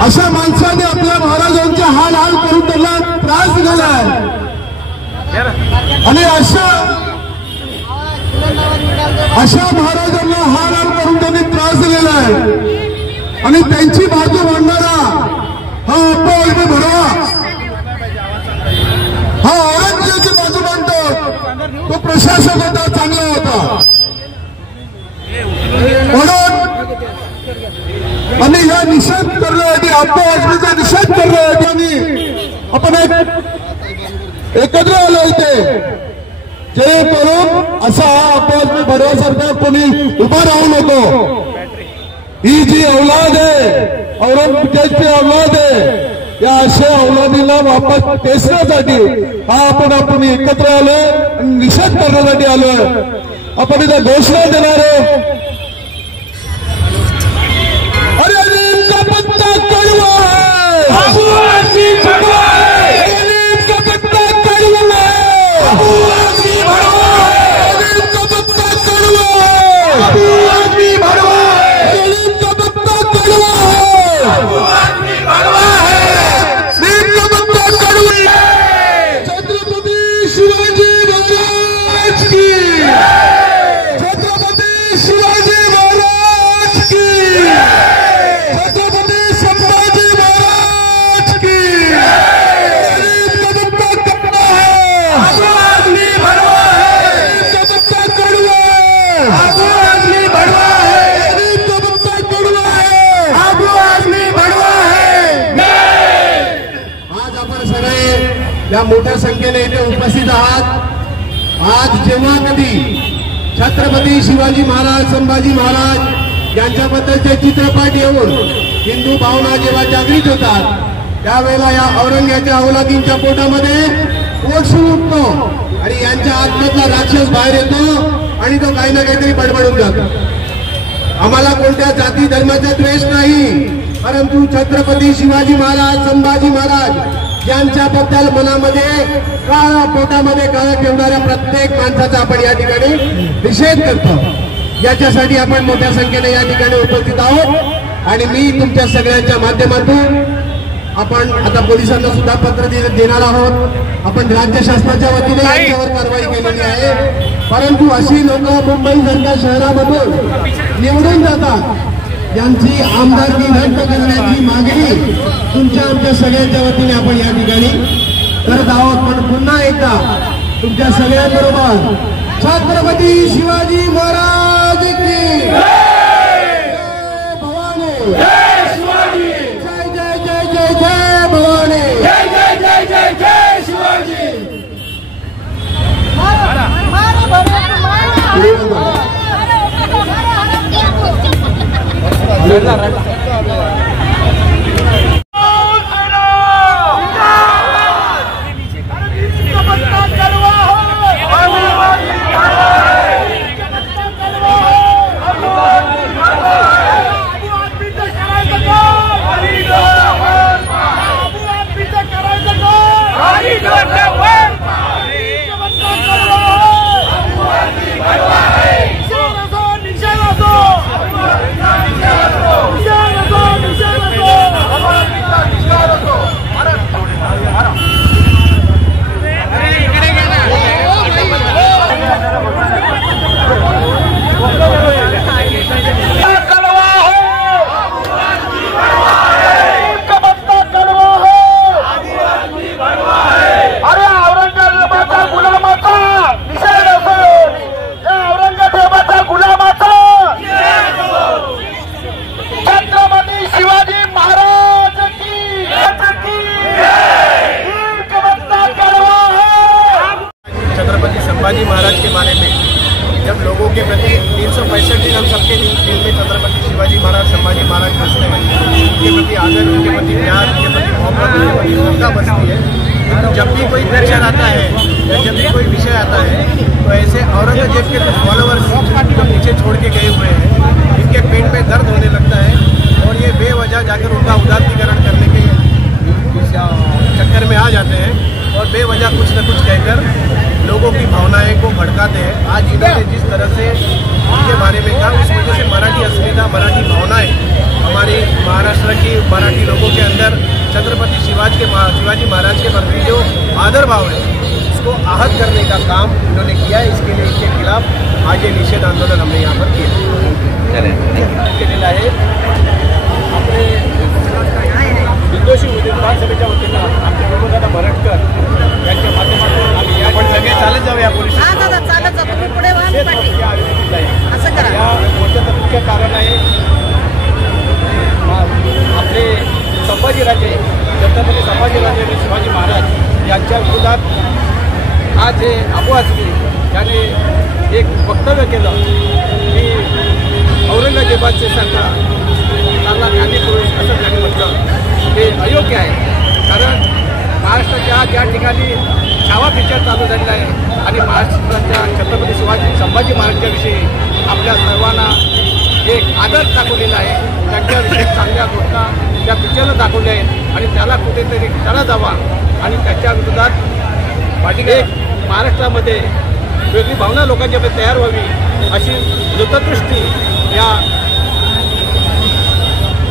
अशा माणसाने आपल्या महाराजांचा हाल हाल करून त्यांना त्रास दिलेला आहे आणि अशा महाराजांना हाल हाल करून त्यांनी त्रास दिलेला आहे आणि त्यांची बाजू मांडणारा हा अप्पा भरवा हा औरंगजेबाची बाजू मांडतो तो प्रशासक होता, चांगला होता म्हणून आणि या निषेध करण्यासाठी अप्पा वाजपेयीचा निषेध करण्यासाठी आपण एकत्र आलो होते जेणेकरून असा अप्पा वाजपेयी भरवासारखा कोणी उभा राहू नको। ही जी औलाद आहे औरंगजेबाची औलाद आहे या अशा औलादीला वापस टेचण्यासाठी आपण एकत्र आलोय, निषेध करण्यासाठी आलोय। आपण इथं घोषणा देणार आहे पत्ता कड़वा है, अबू आदमी भड़वा है, गरीब का पत्ता कड़वा है, अबू आदमी भड़वा है, गरीब का पत्ता कड़वा है, अबू आदमी भड़वा है, गरीब का पत्ता कड़वा है, अबू आदमी भड़वा है, गरीब का पत्ता कड़वा है। छत्रपति शिवाजी महाराज की, छत्रपति शिवाजी महाराज की, या मोठ्या संख्येने इथे उपस्थित आहात। आज जेव्हा कधी छत्रपती शिवाजी महाराज संभाजी महाराज यांच्याबद्दलचे चित्रपट येऊन हिंदू भावना जेव्हा जागृत होतात त्यावेळेला या औरंगजेबाच्या औलादींच्या पोटामध्ये पोट उठतो आणि यांच्या आत्म्यातला राक्षस बाहेर येतो आणि तो काही ना काहीतरी बडबडून जातो। आम्हाला कोणत्या जाती धर्माचा द्वेष नाही, परंतु छत्रपती शिवाजी महाराज संभाजी महाराज यांच्याबद्दल मनामध्ये काळा पोटामध्ये काळं ठेवणाऱ्या प्रत्येक माणसाचा आपण या ठिकाणी निषेध करतो। याच्यासाठी आपण मोठ्या संख्येने या ठिकाणी उपस्थित आहोत आणि मी तुमच्या सगळ्यांच्या माध्यमातून आपण आता पोलिसांना सुद्धा पत्र देणार आहोत। आपण राज्य शासनाच्या वतीने यांच्यावर कारवाई केलेली आहे, परंतु अशी लोक मुंबईसारख्या शहरामधून निवडून जातात यांची आमदारकी रद्द करण्याची मागणी तुमच्या आमच्या सगळ्यांच्या वतीने आपण या ठिकाणी करत आहोत। पण पुन्हा एकदा तुमच्या सगळ्यांबरोबर छत्रपती शिवाजी महाराज की जय भवानी, जय शिवाजी, जय जय जय जय जय भवानी, जय जय जय जय जय शिवाजी। शिवाजी महाराज के बारे में जब लोगों के प्रति 365 दिन हम सबके दिल में छत्रपति शिवाजी महाराज संभाजी महाराज बसते हैं, उनके प्रति आदर, उनके प्रति प्यार, उनके प्रति मोहब्बत, उनके प्रति श्रद्धा बसती है। तो जब भी कोई पिक्चर आता है या जब भी कोई विषय आता है तो ऐसे औरंगजेब के कुछ फॉलोअर्स जो पीछे छोड़ के गए हुए हैं, इनके पेट में दर्द होने लगता है और ये बेवजह जाकर उनका उदात्तीकरण करने के चक्कर में आ जाते हैं और बेवजह कुछ न कुछ कहकर लोगों की भावनाएं को भड़काते हैं। आज इन्होंने जिस तरह से उनके बारे में कहा, उस वजह से मराठी अस्मिता, मराठी भावनाएं हमारी महाराष्ट्र की मराठी लोगों के अंदर छत्रपति शिवाजी महाराज के प्रति जो आदर भाव है उसको आहत करने का काम इन्होंने किया है। इसके लिए इनके खिलाफ आज ये निषेध आंदोलन हमने यहाँ पर किया केलेलं आहे। आपले निर्दोषी विधानसभेच्या वतीनं आमचे प्रबोधन भरटकर यांच्या माध्यमातून आम्ही आपण सगळे चालत जाऊया पोलीस असं करा। या मोर्चाचं मुख्य कारण आहे आपले संभाजीराजे छत्रपती संभाजीराजे शिवाजी महाराज यांच्या विरोधात आज हे अबू आझमी याने एक वक्तव्य केलं की औरंगजेबाचे सरकार त्यांना गांधी पुरुष असं त्यांनी म्हटलं हे अयोग्य आहे। कारण महाराष्ट्राच्या ज्या ठिकाणी छावा पिक्चर चालू झालेला आहे आणि महाराष्ट्राच्या छत्रपती संभाजी महाराजांविषयी आपल्या सर्वांना एक आदर दाखवलेला आहे, त्यांच्याविषयी चांगल्या घटना त्या पिक्चरनं दाखवल्या आहेत आणि त्याला कुठेतरी टाळा जावा आणि त्याच्या विरोधात एक महाराष्ट्रामध्ये वेगळी भावना लोकांच्यामध्ये तयार व्हावी अशी दूरदृष्टी या